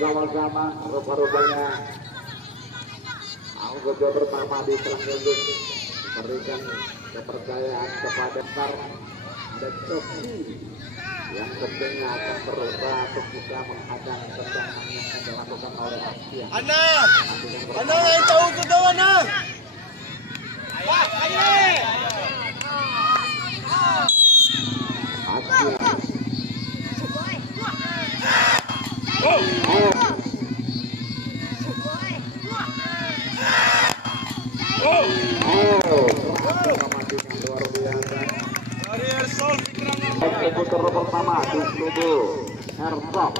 bersama-sama. Rupa-rupanya anggota pertama di Trenggalek berikan kepercayaan kepada Tar ada Coki yang tentunya akan berusaha untuk bisa menghadang tendangan yang akan dilakukan oleh Asia. Anak yang tahu ke dalam anak. Eksekutor pertama di studio Herzog.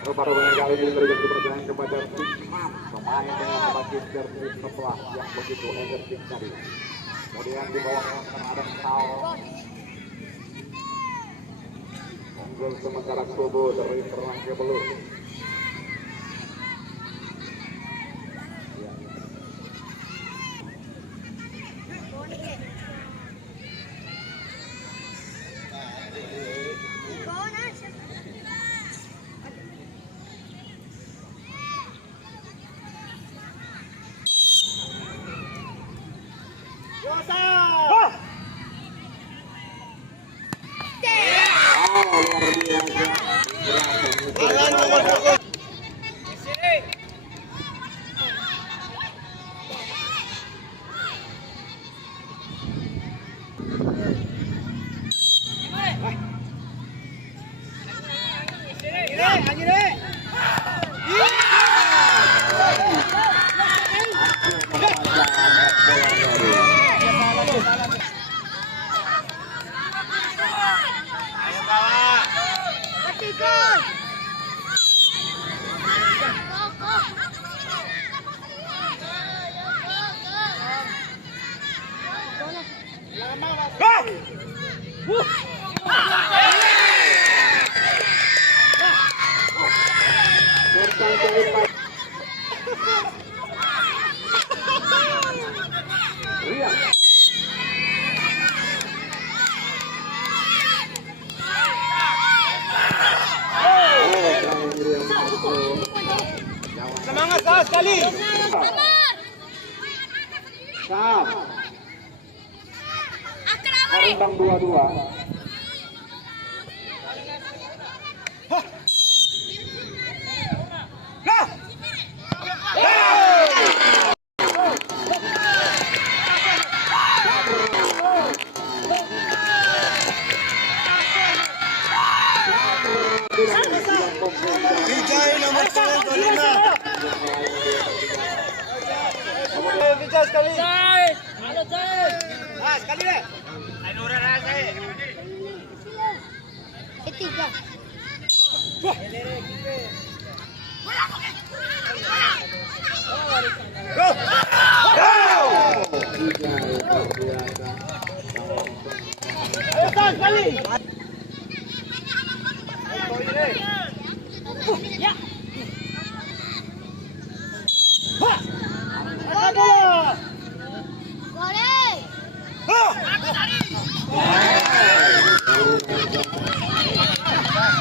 Rupa-rupanya kali ini berikan kepercayaan kepada Tikman, pemain dengan bagian jersey sebelah yang begitu energik tadi. Kemudian di bawah ada Saul. Unggul sementara Subuh dari Perangke Belum. Semangat sekali. Sam. Bintang 22. Vijay nomor 25. Vijay sekali. Halo Jai. Sekali deh. Anuran aja. Ketiga. Go. Ayo sekali. Ya.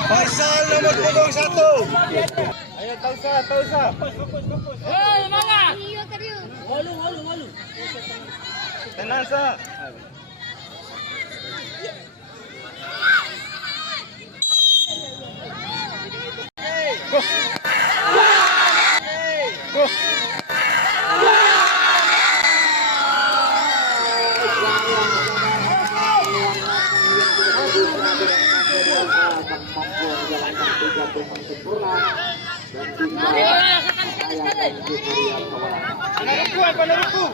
Faisal nomor 01. Ayo Tausa. Hei, mana? Walu. Tenang sa. Peneruku.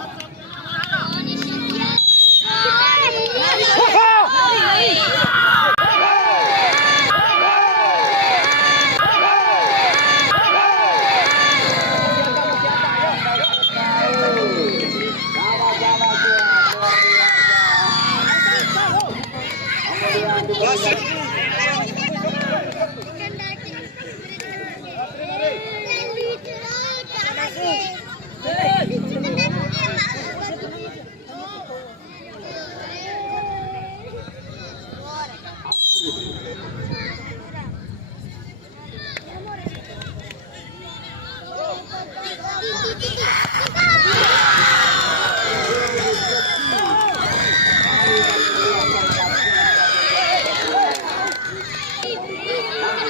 Lari,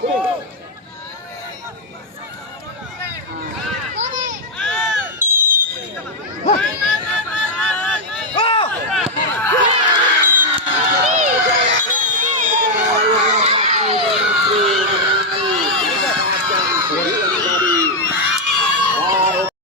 lari.